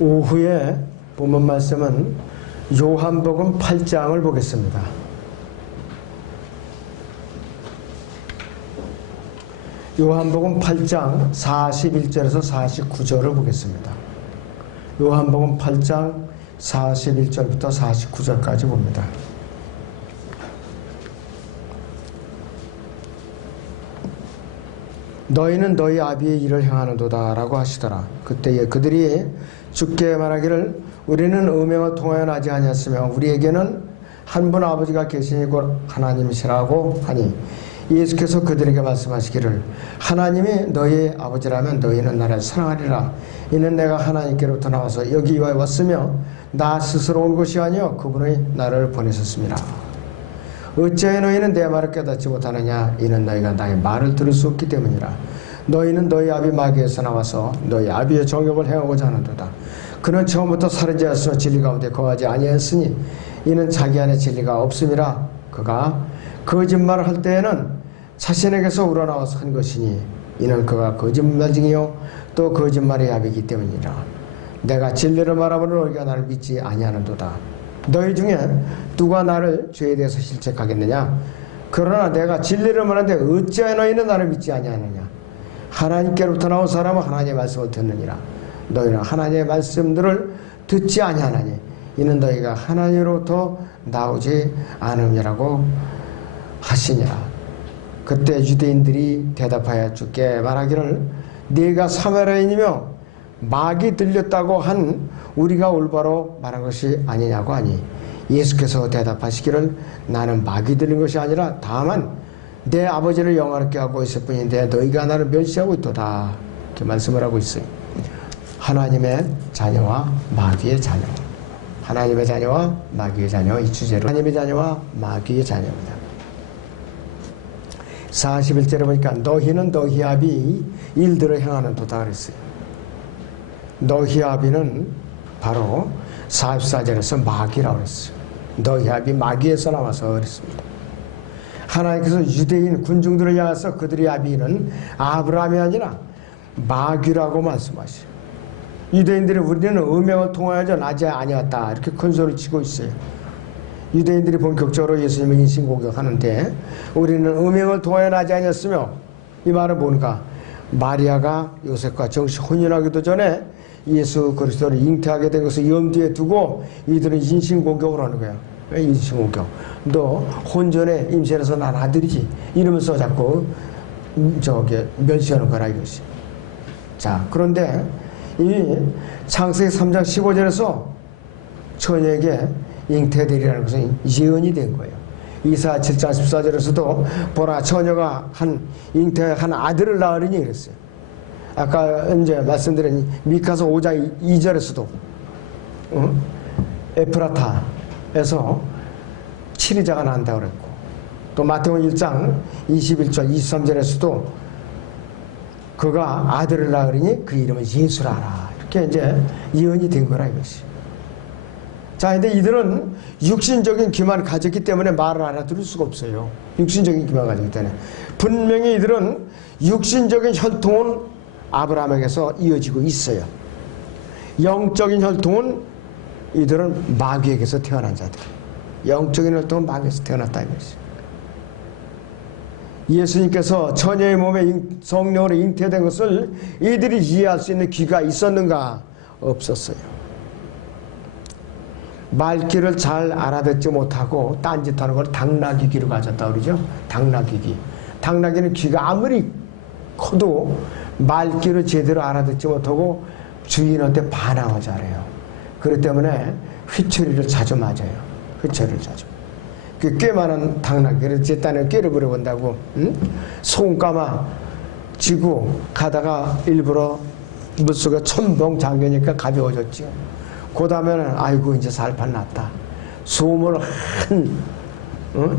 오후에 본문 말씀은 요한복음 8장을 보겠습니다. 요한복음 8장 41절에서 49절을 보겠습니다. 요한복음 8장 41절부터 49절까지 봅니다. 너희는 너희 아비의 일을 행하는도다 라고 하시더라. 그때에 그들이 주께 말하기를 우리는 음행을 통하여 나지 아니었으며 우리에게는 한 분 아버지가 계시니 곧 하나님이시라고 하니 예수께서 그들에게 말씀하시기를 하나님이 너희의 아버지라면 너희는 나를 사랑하리라. 이는 내가 하나님께로부터 나와서 여기 왔으며 나 스스로 온 것이 아니요 그분이 나를 보내셨습니다. 어찌하여 너희는 내 말을 깨닫지 못하느냐. 이는 너희가 나의 말을 들을 수 없기 때문이라. 너희는 너희 아비 마귀에서 나와서 너희 아비의 정욕을 행하고자 하는도다. 그는 처음부터 살인자였으며 진리 가운데 거하지 아니하였으니 이는 자기 안에 진리가 없음이라. 그가 거짓말을 할 때에는 자신에게서 우러나와서 한 것이니 이는 그가 거짓말쟁이요 또 거짓말의 아비이기 때문이라. 내가 진리를 말하므로 너희가 나를 믿지 아니하는도다. 너희 중에 누가 나를 죄에 대해서 실책하겠느냐. 그러나 내가 진리를 말하는데 어찌하여 너희는 나를 믿지 아니하느냐. 하나님께로부터 나온 사람은 하나님의 말씀을 듣느니라. 너희는 하나님의 말씀들을 듣지 아니하나니 이는 너희가 하나님으로부터 나오지 않음이라고 하시니라. 그때 유대인들이 대답하여 주께 말하기를 네가 사마리아인이며 마귀 들렸다고 한 우리가 올바로 말한 것이 아니냐고 하니 예수께서 대답하시기를 나는 마귀 들린 것이 아니라 다만 내 아버지를 영화롭게 하고 있을 뿐인데 너희가 나를 멸시하고 있도다. 이렇게 말씀을 하고 있어요. 하나님의 자녀와 마귀의 자녀, 하나님의 자녀와 마귀의 자녀, 이 주제로 하나님의 자녀와 마귀의 자녀입니다. 41절에 보니까 너희는 너희 아비 일들을 행하는 도다 그랬어요. 너희 아비는 바로 44절에서 마귀라고 그랬어요. 너희 아비 마귀에서 나와서 그랬습니다. 하나님께서 유대인 군중들을 향해서 그들의 아비는 아브라함이 아니라 마귀라고 말씀하시죠. 유대인들이 우리는 음행을 통하여 나지 아니었다 이렇게 큰 소리 치고 있어요. 유대인들이 본격적으로 예수님을 인신공격하는데 우리는 음행을 통하여 나지 아니었으며 이 말은 뭔가 마리아가 요셉과 정식 혼인하기도 전에 예수 그리스도를 잉태하게 된 것을 염두에 두고 이들은 인신공격을 하는 거야. 왜 인신공격? 너 혼전에 임신해서 난 아들이지 이러면서 자꾸 멸시하는 거라 이것이. 자, 그런데 이 창세기 3장 15절에서 처녀에게 잉태되리라는 것은 예언이 된 거예요. 이사 7장 14절에서도 보라 처녀가 잉태한 아들을 낳으리니 그랬어요. 아까 이제 말씀드린 미카서 5장 2절에서도 에프라타에서 치리자가 난다고 그랬고 또 마태복음 1장 21절 23절에서도 그가 아들을 낳으리니 그 이름은 예수라라. 이렇게 이제 예언이 된 거라 이것이. 자, 근데 이들은 육신적인 귀만 가졌기 때문에 말을 알아들을 수가 없어요. 육신적인 귀만 가졌기 때문에. 분명히 이들은 육신적인 혈통은 아브라함에게서 이어지고 있어요. 영적인 혈통은 이들은 마귀에게서 태어난 자들. 영적인 혈통은 마귀에서 태어났다 이것이. 예수님께서 처녀의 몸에 성령으로 잉태된 것을 이들이 이해할 수 있는 귀가 있었는가? 없었어요. 말귀를 잘 알아듣지 못하고 딴짓하는 걸 당나귀 귀로 가졌다 그러죠. 당나귀 귀. 당나귀는 귀가 아무리 커도 말귀를 제대로 알아듣지 못하고 주인한테 반항을 잘해요. 그렇기 때문에 휘처리를 자주 맞아요. 휘처리를 자주. 꽤 많은 당나귀를 제 딴에 꾀를 부려본다고 소금 감아 쥐고 가다가 일부러 물속에 첨벙 잠기니까 가벼워졌죠. 그 다음에는 아이고 이제 살판 났다. 소금을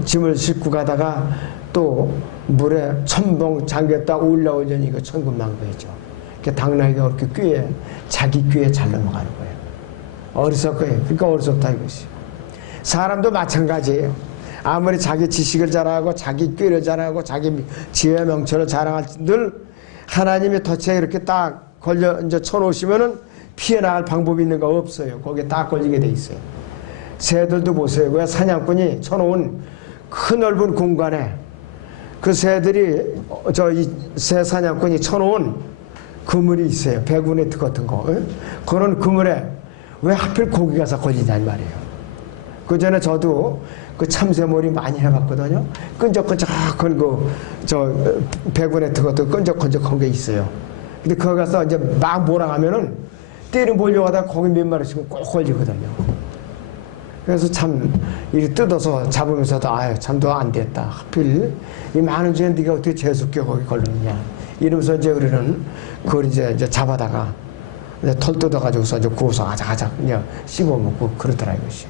짐을 싣고 가다가 또 물에 첨벙 잠겼다 올라오더니 이거 천군만고이죠. 당나귀가 그렇게 꾀에 자기 꾀에 잘 넘어가는 거예요. 어리석어요. 그러니까 어리석다 이것이. 사람도 마찬가지예요. 아무리 자기 지식을 자랑하고 자기 꾀를 자랑하고 자기 지혜 명철을 자랑할 늘 하나님의 덫에 이렇게 딱 걸려 이제 쳐놓으시면은 피해 나갈 방법이 있는가? 없어요. 거기에 딱 걸리게 돼 있어요. 새들도 보세요. 왜 사냥꾼이 쳐놓은 큰 넓은 공간에 그 새들이 이 새 사냥꾼이 쳐놓은 그물이 있어요. 배구네트 같은 거. 그런 그물에 왜 하필 고기 가서 걸리냐는 말이에요. 그 전에 저도 그 참새몰이 많이 해봤거든요. 끈적끈적한 배구네트 같은 끈적끈적한 게 있어요. 근데 거기 가서 이제 막 몰아가면은 때려 보려고 하다가 거기 몇 마리씩은 꼭 걸리거든요. 그래서 참 이렇게 뜯어서 잡으면서도 아유 참 너 안 됐다. 하필 이 많은 중에 네가 어떻게 재수없게 거기 걸렸냐. 이러면서 이제 우리는 그걸 이제 잡아다가 이제 털 뜯어가지고서 이제 구워서 아작아작 그냥 씹어먹고 그러더라 이것이.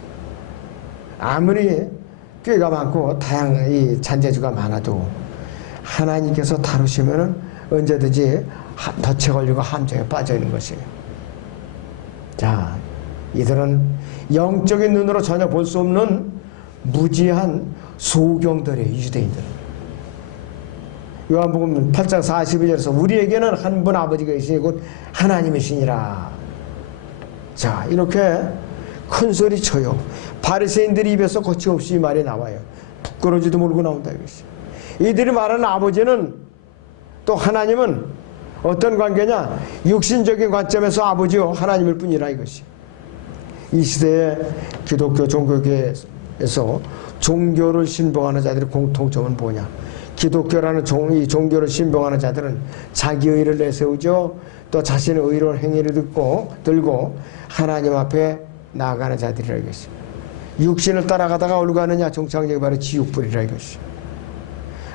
아무리 꾀가 많고 다양한 이 잔재주가 많아도 하나님께서 다루시면은 언제든지 덫에 걸리고 함정에 빠져 있는 것이에요. 자, 이들은 영적인 눈으로 전혀 볼 수 없는 무지한 소경들이에요. 유대인들. 요한복음 8장 42절에서 우리에게는 한 분 아버지가 계시니 곧 하나님이시니라. 자, 이렇게 큰 소리 쳐요. 바리새인들이 입에서 거침없이 이 말이 나와요. 부끄러지도 모르고 나온다 이것이. 이들이 말하는 아버지는 또 하나님은 어떤 관계냐? 육신적인 관점에서 아버지요 하나님일 뿐이라 이것이. 이 시대의 기독교 종교계에서 종교를 신봉하는 자들의 공통점은 뭐냐? 기독교라는 이 종교를 신봉하는 자들은 자기 의를 내세우죠. 또 자신의 의로운 행위를 들고 하나님 앞에 나아가는 자들이라 이것이. 육신을 따라가다가 어디로 가느냐? 정착력이 바로 지옥불이라 이것이.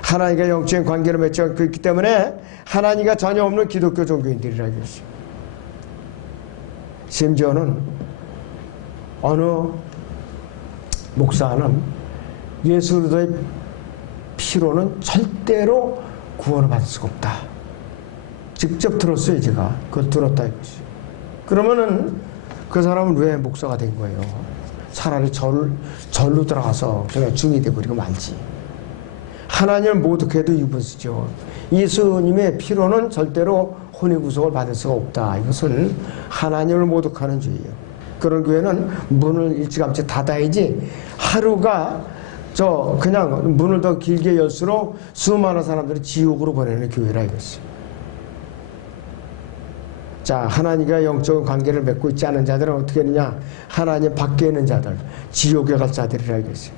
하나님과 영적인 관계를 맺고 있기 때문에 하나님과 전혀 없는 기독교 종교인들이라 이것이. 심지어는 어느 목사는 예수 그리스도의 피로는 절대로 구원을 받을 수가 없다. 직접 들었어요 제가. 그걸 들었다 이것이. 그러면은 그 사람은 왜 목사가 된 거예요? 차라리 절로 들어가서 그냥 중이 돼버리고 말지. 하나님을 모독해도 유분수죠. 예수님의 피로는 절대로 혼인구속을 받을 수가 없다. 이것은 하나님을 모독하는 죄예요. 그런 교회는 문을 일찌감치 닫아야지 하루가 그냥 문을 더 길게 열수록 수많은 사람들을 지옥으로 보내는 교회라 이것이. 자, 하나님과 영적인 관계를 맺고 있지 않은 자들은 어떻게 하느냐? 하나님 밖에 있는 자들, 지옥에 갈 자들이라 이것이.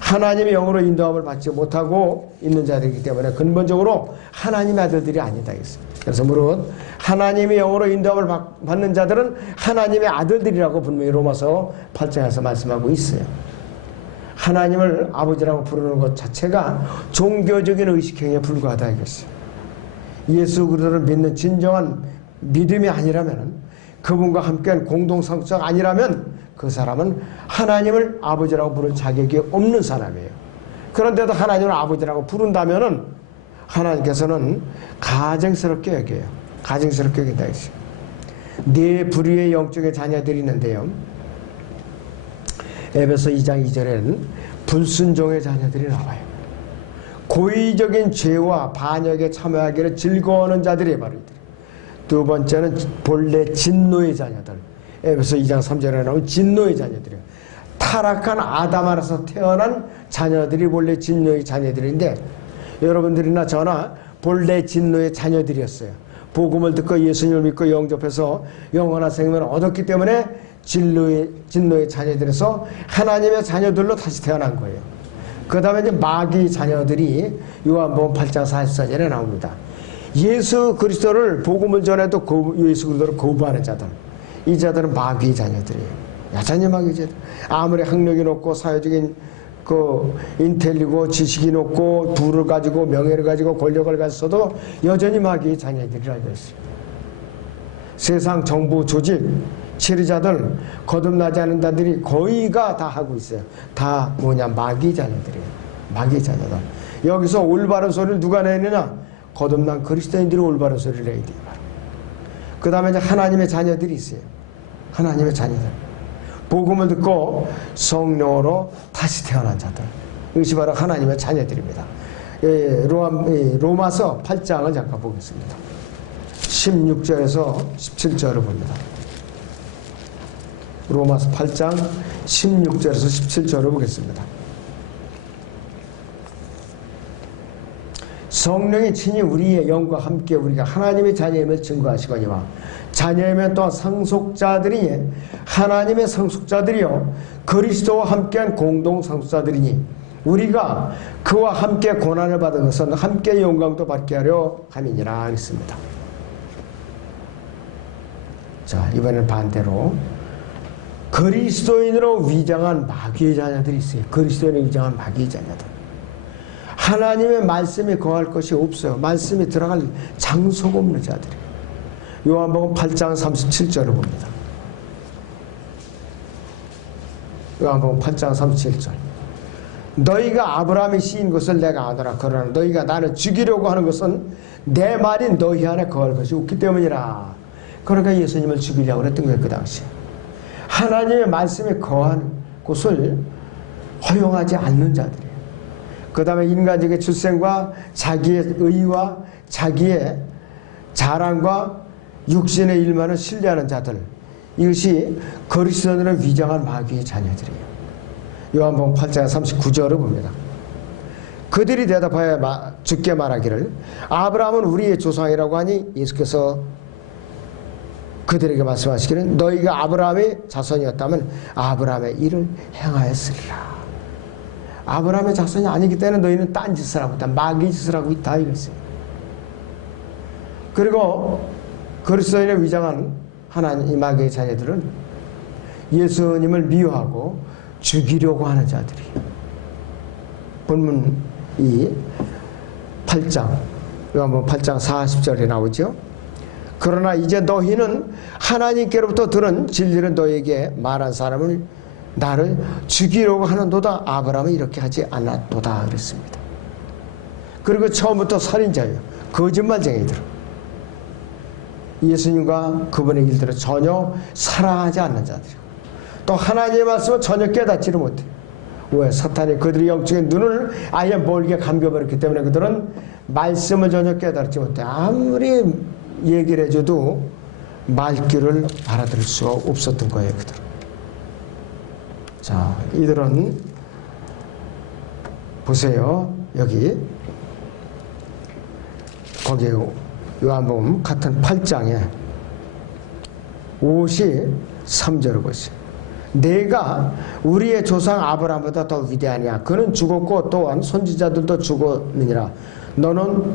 하나님의 영으로 인도함을 받지 못하고 있는 자들이기 때문에 근본적으로 하나님의 아들들이 아니다 이것이. 그래서 무릇 하나님의 영으로 인도함을 받는 자들은 하나님의 아들들이라고 분명히 로마서 8장에서 말씀하고 있어요. 하나님을 아버지라고 부르는 것 자체가 종교적인 의식행위에 불과하다 이것이. 예수 그리스도를 믿는 진정한 믿음이 아니라면, 그분과 함께한 공동성취가 아니라면 그 사람은 하나님을 아버지라고 부를 자격이 없는 사람이에요. 그런데도 하나님을 아버지라고 부른다면은 하나님께서는 가증스럽게 여겨요. 가증스럽게 여긴다 이것이. 네 부류의 영적인 자녀들이 있는데요. 에베소 2장 2절에는 불순종의 자녀들이 나와요. 고의적인 죄와 반역에 참여하기를 즐거워하는 자들이 바로 이들. 두 번째는 본래 진노의 자녀들. 에베소 2장 3절에 나온 진노의 자녀들이에요. 타락한 아담 안에서 태어난 자녀들이 본래 진노의 자녀들인데, 여러분들이나 저나 본래 진노의 자녀들이었어요. 복음을 듣고 예수님을 믿고 영접해서 영원한 생명을 얻었기 때문에 진노의 자녀들에서 하나님의 자녀들로 다시 태어난 거예요. 그 다음에 이제 마귀 자녀들이 요한복음 8장 44절에 나옵니다. 예수 그리스도를 복음을 전해도 예수 그리스도를 거부하는 자들, 이 자들은 마귀 자녀들이에요. 여전히 마귀 자녀들. 아무리 학력이 높고 사회적인 인텔리고 지식이 높고 부를 가지고 명예를 가지고 권력을 가졌어도 여전히 마귀의 자녀들이라 이것이. 세상 정부 조직 치리자들, 거듭나지 않은 자들이 거의가 다 하고 있어요. 다 뭐냐? 마귀 자녀들이에요. 마귀 자녀들. 여기서 올바른 소리를 누가 내느냐? 거듭난 그리스도인들이 올바른 소리를 내야 돼요. 그 다음에 이제 하나님의 자녀들이 있어요. 하나님의 자녀들. 복음을 듣고 성령으로 다시 태어난 자들. 이것이 바로 하나님의 자녀들입니다. 로마서 8장을 잠깐 보겠습니다. 16절에서 17절을 봅니다. 로마서 8장 16절에서 17절을 보겠습니다. 성령이 친히 우리의 영과 함께 우리가 하나님의 자녀임을 증거하시거니와 자녀이면 또한 상속자들이니 하나님의 상속자들이요 그리스도와 함께한 공동 상속자들이니 우리가 그와 함께 고난을 받은 것은 함께 영광도 받게 하려 함이니라 했습니다. 자, 이번엔 반대로 그리스도인으로 위장한 마귀의 자녀들이 있어요. 그리스도인으로 위장한 마귀의 자녀들. 하나님의 말씀에 거할 것이 없어요. 말씀에 들어갈 장소가 없는 자들이에요. 요한복음 8장 37절을 봅니다. 요한복음 8장 37절. 너희가 아브라함의 씨인 것을 내가 아노라. 그러나 너희가 나를 죽이려고 하는 것은 내 말이 너희 안에 거할 것이 없기 때문이라. 그러니까 예수님을 죽이려고 했던 거예요. 그 당시에. 하나님의 말씀에 거하는 곳을 허용하지 않는 자들이에요. 그 다음에 인간적인 출생과 자기의 의와 자기의 자랑과 육신의 일만을 신뢰하는 자들, 이것이 그리스도인으로 위장한 마귀의 자녀들이에요. 요한복음 8장 39절을 봅니다. 그들이 대답하여 주께 말하기를 아브라함은 우리의 조상이라고 하니 예수께서 그들에게 말씀하시기를 너희가 아브라함의 자손이었다면 아브라함의 일을 행하였으리라. 아브라함의 자손이 아니기 때문에 너희는 딴짓을 하고 있다. 마귀 짓을 하고 있다 이거지. 그리고 그리스도인의 위장한 하나님 마귀의 자녀들은 예수님을 미워하고 죽이려고 하는 자들이 본문 이 8장 요한복음 8장 40절에 나오죠. 그러나 이제 너희는 하나님께로부터 들은 진리를 너희에게 말한 사람을 나를 죽이려고 하는도다. 아브라함은 이렇게 하지 않았도다 그랬습니다. 그리고 처음부터 살인자예요. 거짓말쟁이들. 예수님과 그분의 일들을 전혀 사랑하지 않는 자들이고 또 하나님의 말씀을 전혀 깨닫지를 못해요. 왜? 사탄이 그들의 영적인 눈을 아예 멀게 감겨버렸기 때문에 그들은 말씀을 전혀 깨닫지 못해. 아무리 얘기를 해줘도 말귀를 알아들을 수가 없었던 거예요. 그들은. 자, 이들은 보세요. 여기 거기에 요한복음 같은 8장에 53절을 보세요. 내가 우리의 조상 아브라함보다 더 위대하냐? 그는 죽었고 또한 선지자들도 죽었느니라. 너는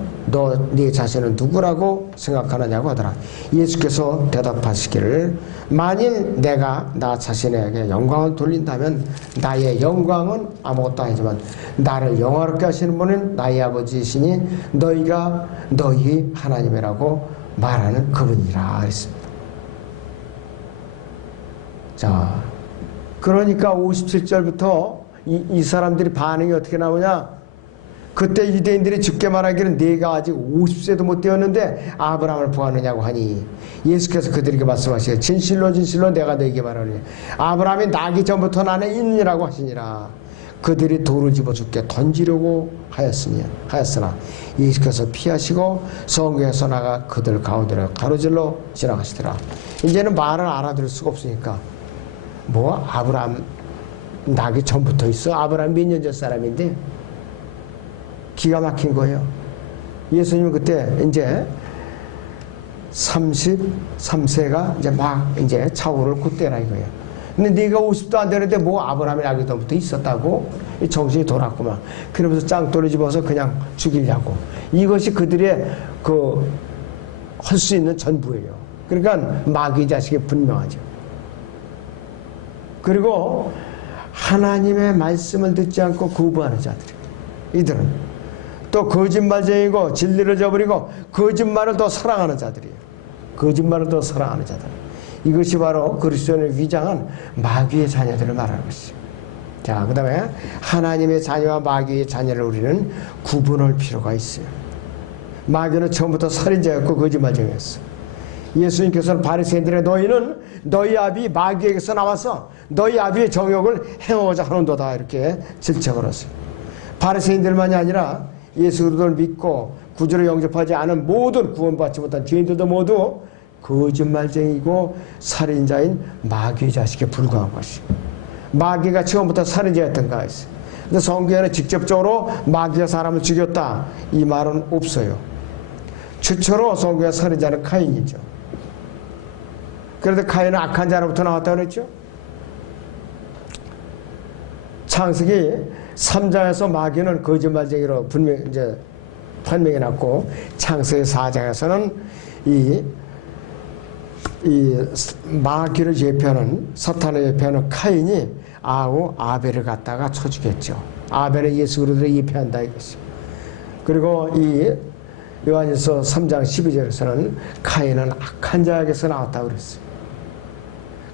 네 자신은 누구라고 생각하느냐고 하더라. 예수께서 대답하시기를 만일 내가 나 자신에게 영광을 돌린다면 나의 영광은 아무것도 아니지만 나를 영화롭게 하시는 분은 나의 아버지이시니 너희가 너희 하나님이라고 말하는 그분이라 그랬습니다. 자, 그러니까 57절부터 이 사람들이 반응이 어떻게 나오냐? 그때 유대인들이 죽게 말하기를 네가 아직 50세도 못 되었는데 아브라함을 보았느냐고 하니 예수께서 그들에게 말씀하시기를 진실로 진실로 내가 너에게 말하노니 아브라함이 나기 전부터 나는 있느니라고 하시니라. 그들이 돌을 집어 죽게 던지려고 하였으나 예수께서 피하시고 성경에서 나가 그들 가운데로 가로질러 지나가시더라. 이제는 말을 알아들을 수가 없으니까 뭐 아브라함 나기 전부터 있어? 아브라함 몇 년 전 사람인데 기가 막힌 거예요. 예수님은 그때 이제 33세가 이제 막 이제 차오를 그때라 이거예요. 근데 네가 50도 안 되는데 뭐 아브라함이 나기 전부터 있었다고 정신이 돌았구만. 그러면서 짱돌을 집어서 그냥 죽이려고. 이것이 그들의 그 할 수 있는 전부예요. 그러니까 마귀 자식이 분명하죠. 그리고 하나님의 말씀을 듣지 않고 거부하는 자들이에요. 이들은 또 거짓말쟁이고 진리를 저버리고 거짓말을 더 사랑하는 자들이에요. 거짓말을 더 사랑하는 자들. 이것이 바로 그리스도인을 위장한 마귀의 자녀들을 말하는 것이죠. 자, 그 다음에 하나님의 자녀와 마귀의 자녀를 우리는 구분할 필요가 있어요. 마귀는 처음부터 살인자였고 거짓말쟁이였어. 예수님께서는 바리새인들의 너희는 너희 아비 마귀에게서 나와서 너희 아비의 정욕을 행하고자 하는도다 이렇게 질책을 했어요. 바리새인들만이 아니라 예수 그리스도를 믿고 구주로 영접하지 않은 모든 구원받지 못한 죄인들도 모두 거짓말쟁이고 살인자인 마귀의 자식에 불과한 것이. 마귀가 처음부터 살인자였던가 했어요. 근데 성경에는 직접적으로 마귀가 사람을 죽였다 이 말은 없어요. 최초로 성경의 살인자는 카인이죠. 그런데 카인은 악한 자로부터 나왔다고 그랬죠. 창세기 3장에서 마귀는 거짓말쟁이로 분명 이제 판명해 놨고, 창세기 4장에서는 이 마귀를 예표하는, 사탄을 예표하는 카인이 아우 아벨을 갖다가 쳐 죽였죠. 아벨은 예수 그리스도를 예표한다 이것이. 그리고 이 요한일서 3장 12절에서는 카인은 악한 자에게서 나왔다고 그랬어요.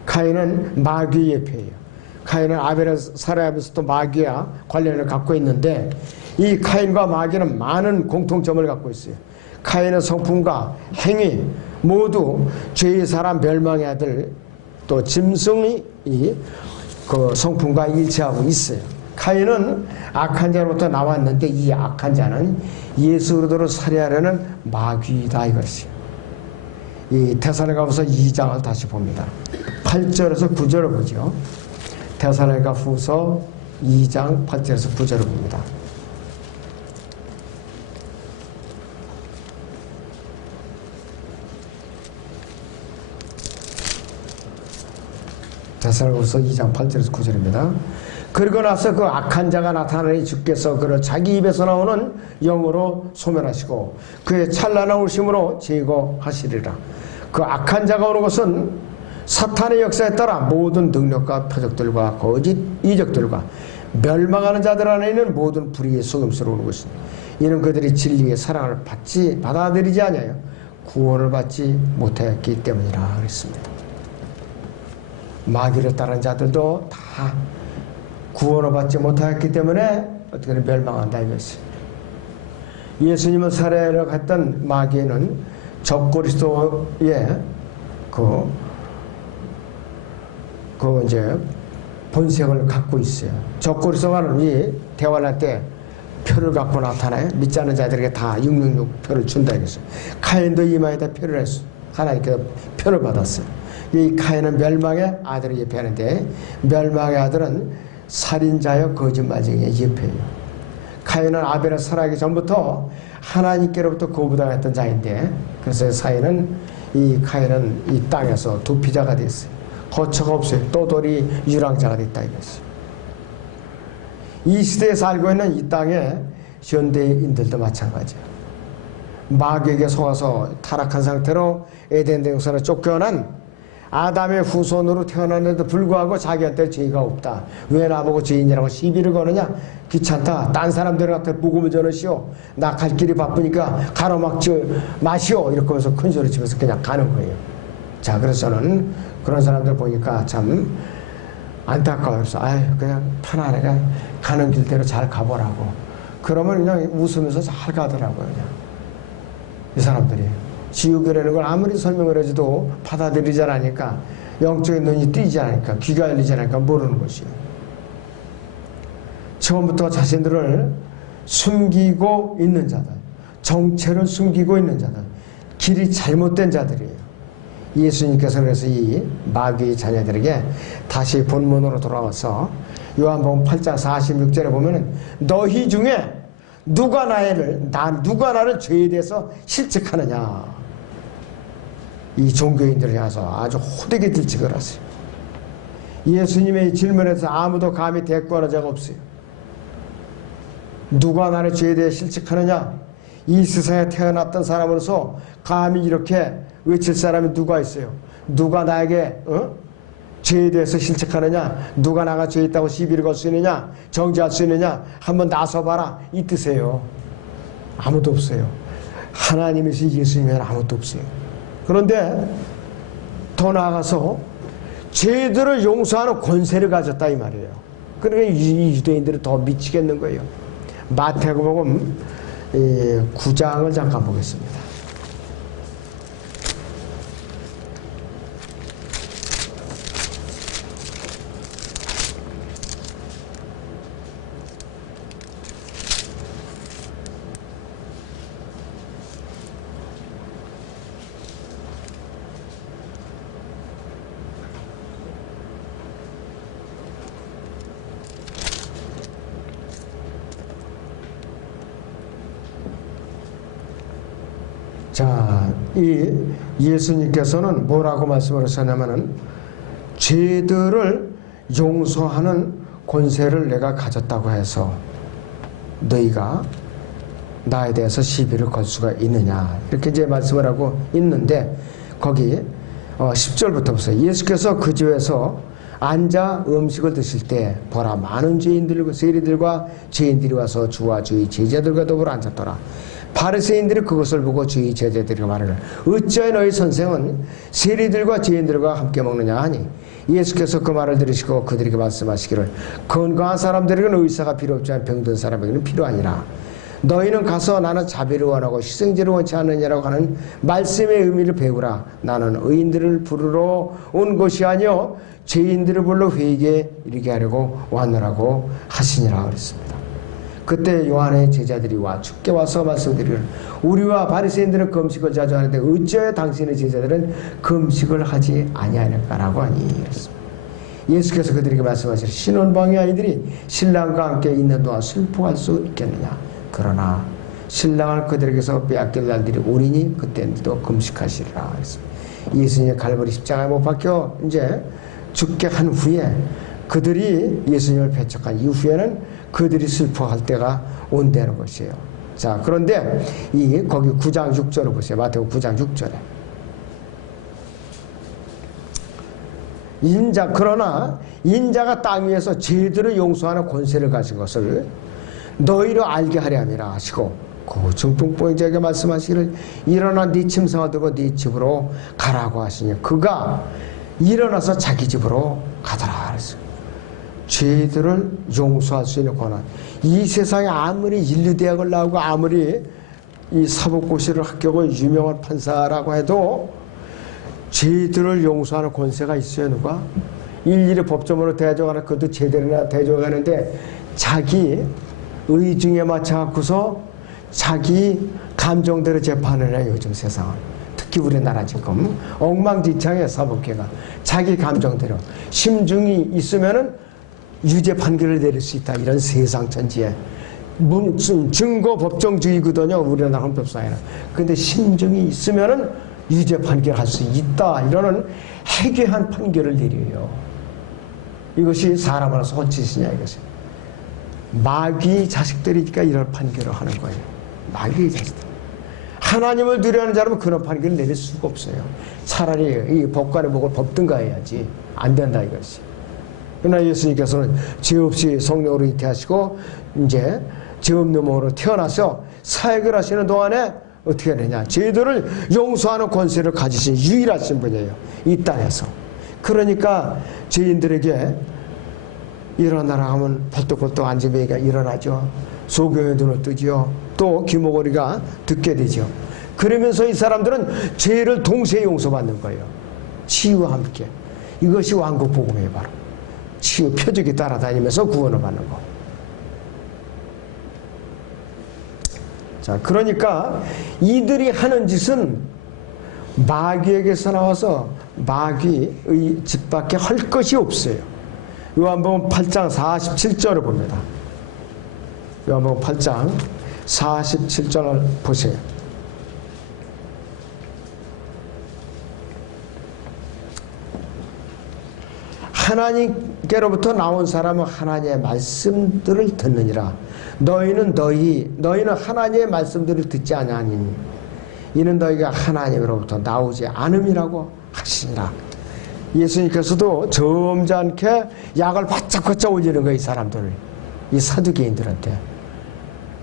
카인은 마귀 예표예요. 카인은 아벨을 살아가면서 또 마귀와 관련을 갖고 있는데, 이 카인과 마귀는 많은 공통점을 갖고 있어요. 카인의 성품과 행위 모두 죄의 사람 멸망의 아들, 또 짐승이 그 성품과 일치하고 있어요. 카인은 악한 자로부터 나왔는데, 이 악한 자는 예수 그리스도를 살해하려는 마귀이다 이것이에요. 이 데살로니가후서 2장을 다시 봅니다. 8절에서 9절을 보죠. 데살로니가후서 2장 8절에서 9절을 봅니다. 데살로니가후서 2장 8절에서 9절입니다. 그리고 나서 그 악한 자가 나타나니 주께서 그를 자기 입에서 나오는 영으로 소멸하시고 그의 찬란한 오심으로 제거하시리라. 그 악한 자가 오는 것은 사탄의 역사에 따라 모든 능력과 표적들과 거짓 이적들과 멸망하는 자들 안에 있는 모든 불의의 속임수로 오는 것이니, 이는 그들이 진리의 사랑을 받아들이지 아니하여 구원을 받지 못했기 때문이라 그랬습니다. 마귀를 따른 자들도 다 구원을 받지 못했기 때문에 어떻게 멸망한다 이것이. 예수님을 살해하려고 했던 마귀는 적그리스도의 그 이제 본색을 갖고 있어요. 적그리스도는 이 대환란 때 표를 갖고 나타나요. 믿지 않는 자들에게 다 666 표를 준다 이랬어요. 카인도 이마에다 표를 했어요. 하나님께서 표를 받았어요. 이 카인은 멸망의 아들을 예표하는데, 멸망의 아들은 살인자여 거짓말쟁이의 예표예요. 카인은 아벨을 살해하기 전부터 하나님께로부터 거부당했던 자인데, 그래서 이 카인은 이 땅에서 도피자가 됐어요. 거처가 없어요. 떠돌이 유랑자가 됐다 이거죠. 이 시대에 살고 있는 이 땅의 현대인들도 마찬가지예요. 마귀에게 속아서 타락한 상태로 에덴 동산에 쫓겨난 아담의 후손으로 태어났는데도 불구하고 자기한테 죄가 없다. 왜 나보고 죄인이라고 시비를 거느냐? 귀찮다. 딴 사람들한테 복음을 전하시오. 나 갈 길이 바쁘니까 가로막지 마시오. 이렇게 하면서 큰 소리 치면서 그냥 가는 거예요. 자, 그래서 저는 그런 사람들 보니까 참 안타까워요. 아유, 그냥 편안하게 가는 길대로 잘 가보라고. 그러면 그냥 웃으면서 잘 가더라고요. 그냥 이 사람들이 지옥이라는 걸 아무리 설명을 해줘도 받아들이지 않으니까, 영적인 눈이 뜨이지 않으니까, 귀가 열리지 않으니까 모르는 것이에요. 처음부터 자신들을 숨기고 있는 자들, 정체를 숨기고 있는 자들, 길이 잘못된 자들이에요. 예수님께서 그래서 이 마귀의 자녀들에게 다시 본문으로 돌아와서 요한복음 8장 46절에 보면은 너희 중에 누가 나를 죄에 대해서 실책하느냐, 이 종교인들을 향해서 아주 호되게 질책을 하세요. 예수님의 질문에서 아무도 감히 대꾸하는 자가 없어요. 누가 나를 죄에 대해 실책하느냐? 이 세상에 태어났던 사람으로서 감히 이렇게 외칠 사람이 누가 있어요? 누가 나에게 죄에 대해서 실책하느냐? 누가 나가 죄 있다고 시비를 걸 수 있느냐? 정죄할 수 있느냐? 한번 나서봐라 이 뜻이에요. 아무도 없어요. 하나님이시 예수님은 아무도 없어요. 그런데 더 나아가서 죄들을 용서하는 권세를 가졌다 이 말이에요. 그러니까 이 유대인들은 더 미치겠는 거예요. 마태복음 9장을 잠깐 보겠습니다. 자, 이 예수님께서는 뭐라고 말씀을 하셨냐면은 죄들을 용서하는 권세를 내가 가졌다고 해서 너희가 나에 대해서 시비를 걸 수가 있느냐, 이렇게 이제 말씀을 하고 있는데, 거기 10절부터 보세요. 예수께서 그 집에서 앉아 음식을 드실 때 보라, 많은 죄인들과 세리들과 죄인들이 와서 주와 주의 제자들과 더불어 앉았더라. 바리새인들이 그것을 보고 주의 제자들이 말하기를 어찌하여 너희 선생은 세리들과 죄인들과 함께 먹느냐 하니, 예수께서 그 말을 들으시고 그들에게 말씀하시기를 건강한 사람들에게는 의사가 필요 없지 않은 병든 사람에게는 필요하니라. 너희는 가서 나는 자비를 원하고 희생제를 원치 않느냐라고 하는 말씀의 의미를 배우라. 나는 의인들을 부르러 온 것이 아니요 죄인들을 불러 회개에 이르게 하려고 왔노라고 하시니라 그랬습니다. 그때 요한의 제자들이 주께 와서 말씀드리기를 우리와 바리새인들은 금식을 자주 하는데 어찌하여 당신의 제자들은 금식을 하지 아니하는가라고 하니 그랬습니다. 예수께서 그들에게 말씀하시기를 신혼방의 아이들이 신랑과 함께 있는 동안 슬퍼할 수 있겠느냐. 그러나 신랑을 그들에게서 빼앗길 날들이 오리니 그때도 금식하시리라 했습니다. 예수님의 갈보리 십자가에 못 박혀 이제 죽게 한 후에 그들이 예수님을 배척한 이후에는 그들이 슬퍼할 때가 온다는 것이에요. 자, 그런데 거기 9장 6절을 보세요. 마태복음 9장 6절에 그러나 인자가 땅 위에서 죄들을 용서하는 권세를 가진 것을 너희로 알게 하려 함이라 하시고 그 중풍병자에게 말씀하시기를 일어나 네 침상을 들고 네 집으로 가라고 하시니 그가 일어나서 자기 집으로 가더라 그랬어요. 죄들을 용서할 수 있는 권한. 이 세상에 아무리 인류대학을 나오고 아무리 이 사법고시를 합격한 유명한 판사라고 해도 죄들을 용서하는 권세가 있어요. 누가? 일일이 법정으로 대조하는 그것도 제대로나 대조하는데 자기 의중에 맞춰갖고서 자기 감정대로 재판을 해요. 요즘 세상은. 특히 우리나라 지금 엉망진창의 사법계가 자기 감정대로 심중이 있으면은 유죄 판결을 내릴 수 있다. 이런 세상 천지에 증거 법정주의거든요. 우리나라 헌법상에는. 그런데 심중이 있으면은 유죄 판결할 수 있다. 이러는 해괴한 판결을 내려요. 이것이 사람으로서 헛짓이냐 이것이. 마귀 자식들이니까 이런 판결을 하는 거예요. 마귀 자식들. 하나님을 두려워하는 사람은 그런 판결을 내릴 수가 없어요. 차라리 이 법관의 목을 법든가 해야지. 안 된다 이것이. 그러나 예수님께서는 죄 없이 성령으로 잉태하시고 이제 죄 없는 몸으로 태어나서 사역을 하시는 동안에 어떻게 되냐. 죄들을 용서하는 권세를 가지신 유일하신 분이에요. 이 땅에서. 그러니까 죄인들에게 일어나라 하면 벌떡벌떡 앉으니까 일어나죠. 소경의 눈을 뜨죠. 또 귀머거리가 듣게 되죠. 그러면서 이 사람들은 죄를 동시에 용서받는 거예요. 치유와 함께. 이것이 왕국복음이에요. 바로. 치유 표적이 따라다니면서 구원을 받는 거. 자, 그러니까 이들이 하는 짓은 마귀에게서 나와서 마귀의 짓밖에 할 것이 없어요. 요한복음 8장 47절을 봅니다. 요한복음 8장 47절을 보세요. 하나님께로부터 나온 사람은 하나님의 말씀들을 듣느니라. 너희는 하나님의 말씀들을 듣지 아니하니 이는 너희가 하나님으로부터 나오지 않음이라고 하시니라. 예수님께서도 점잖게 약을 바짝바짝 올리는 거예요. 이 사람들, 이 사두개인들한테.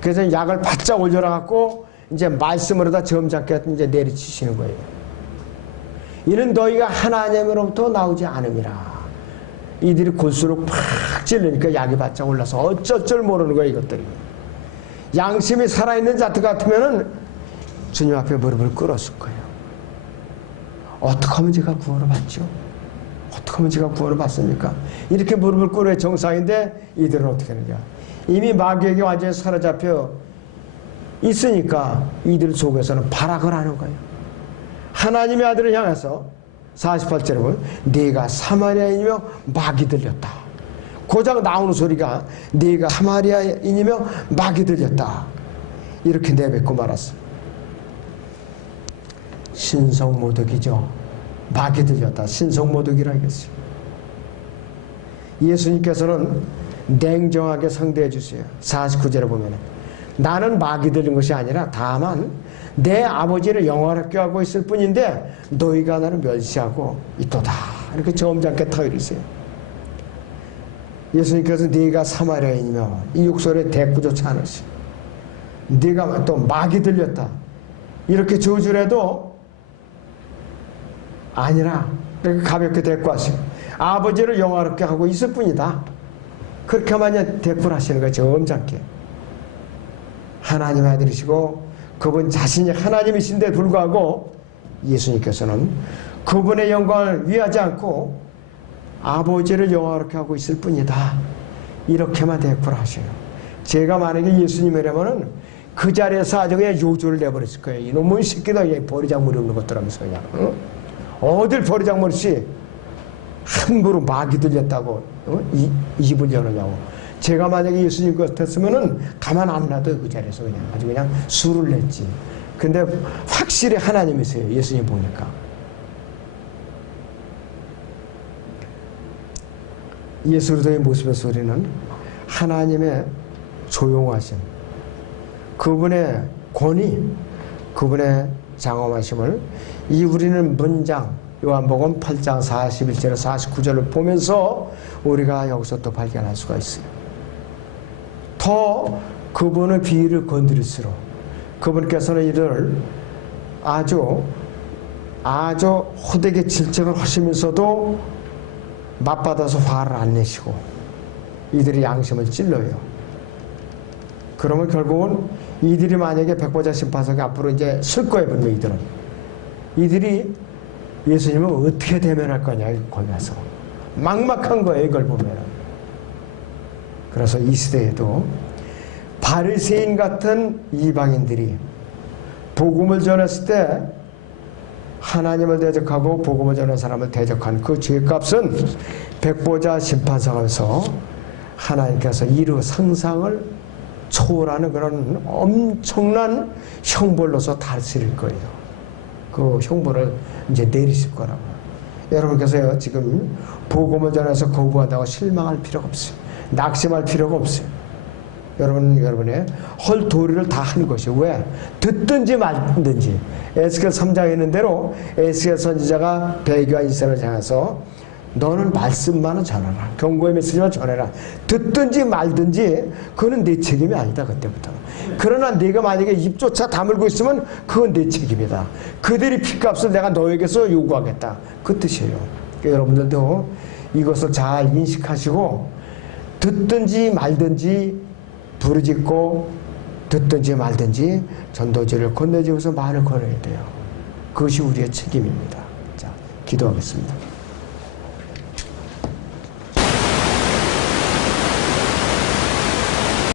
그래서 약을 바짝 올려라 갖고 이제 말씀으로다 점잖게 이제 내리치시는 거예요. 이는 너희가 하나님으로부터 나오지 않음이라. 이들이 골수록 팍 찔르니까 약이 바짝 올라서 어쩔 줄 모르는 거예요. 이것들이. 양심이 살아있는 자들 같으면은 주님 앞에 무릎을 꿇었을 거예요. 어떻게 하면 제가 구원을 받죠? 어떻게 하면 제가 구원을 받습니까? 이렇게 무릎을 꿇어야 정상인데 이들은 어떻게 하느냐? 이미 마귀에게 완전히 사로잡혀 있으니까 이들 속에서는 발악을 하는 거예요. 하나님의 아들을 향해서 48절에 보면 네가 사마리아인이며 마귀 들렸다. 고작 나오는 소리가 네가 사마리아인이며 마귀 들렸다. 이렇게 내뱉고 말았어. 신성모독이죠. 마귀 들렸다. 신성모독이라 하겠어요. 예수님께서는 냉정하게 상대해 주세요. 49절에 보면 나는 마귀 들린 것이 아니라 다만 내 아버지를 영화롭게 하고 있을 뿐인데 너희가 나를 멸시하고 있도다. 이렇게 점잖게 타이르세요. 예수님께서 네가 사마리아인이며 이 육설에 대꾸조차 않으시. 네가 또 마귀 들렸다. 이렇게 저주를 해도 아니라 이렇게 가볍게 대꾸하시고 아버지를 영화롭게 하고 있을 뿐이다. 그렇게만 대꾸를 하시는 거예요. 점잖게. 하나님의 아들이시고 그분 자신이 하나님이신데 불구하고 예수님께서는 그분의 영광을 위하지 않고 아버지를 영화롭게 하고 있을 뿐이다. 이렇게만 대꾸를 하셔요. 제가 만약에 예수님이라면은 그 자리에서 아주 그냥 요조를 내버렸을 거예요. 이놈의 새끼들 버리장머리 없는 것들 하면서 그냥 어딜 버리장머리씨 함부로 마귀 들렸다고 입을 여느냐고. 제가 만약에 예수님 같았으면은 가만 안 놔둬요. 그 자리에서 그냥 아주 그냥 술을 냈지. 근데 확실히 하나님이세요. 예수님 보니까. 예수 그리스도의 모습에서 우리는 하나님의 조용하심, 그분의 권위, 그분의 장엄하심을 이 우리는 문장 요한복음 8장 41절 49절을 보면서 우리가 여기서 또 발견할 수가 있어요. 더 그분의 비위를 건드릴수록 그분께서는 이를 아주 호되게 질책을 하시면서도 맞받아서 화를 안 내시고 이들이 양심을 찔러요. 그러면 결국은 이들이 만약에 백보자 심판석에 앞으로 이제 쓸 거예요. 분명 이들이 예수님을 어떻게 대면할 거냐 거기 가서 막막한 거예요. 이걸 보면. 그래서 이 시대에도 바리새인 같은 이방인들이 복음을 전했을 때 하나님을 대적하고 복음을 전하는 사람을 대적한 그 죄값은 백보자 심판석에서 하나님께서 이루 상상을 초월하는 그런 엄청난 형벌로서 다스릴 거예요. 그 형벌을 이제 내리실 거라고. 여러분께서요, 지금 복음을 전해서 거부한다고 실망할 필요가 없어요. 낙심할 필요가 없어요. 여러분의 헐 도리를 다 하는 것이요. 왜? 듣든지 말든지. 에스겔 3장에 있는 대로 에스겔 선지자가 배교와 이스라엘을 향해서 너는 말씀만은 전하라. 경고의 메시지만 전해라. 듣든지 말든지 그거는 내 책임이 아니다. 그때부터. 그러나 네가 만약에 입조차 다물고 있으면 그건 내 책임이다. 그들이 핏값을 내가 너에게서 요구하겠다. 그 뜻이에요. 그러니까 여러분들도 이것을 잘 인식하시고 듣든지 말든지 부르짖고 듣든지 말든지 전도지를 건네주면서 말을 걸어야 돼요. 그것이 우리의 책임입니다. 자, 기도하겠습니다.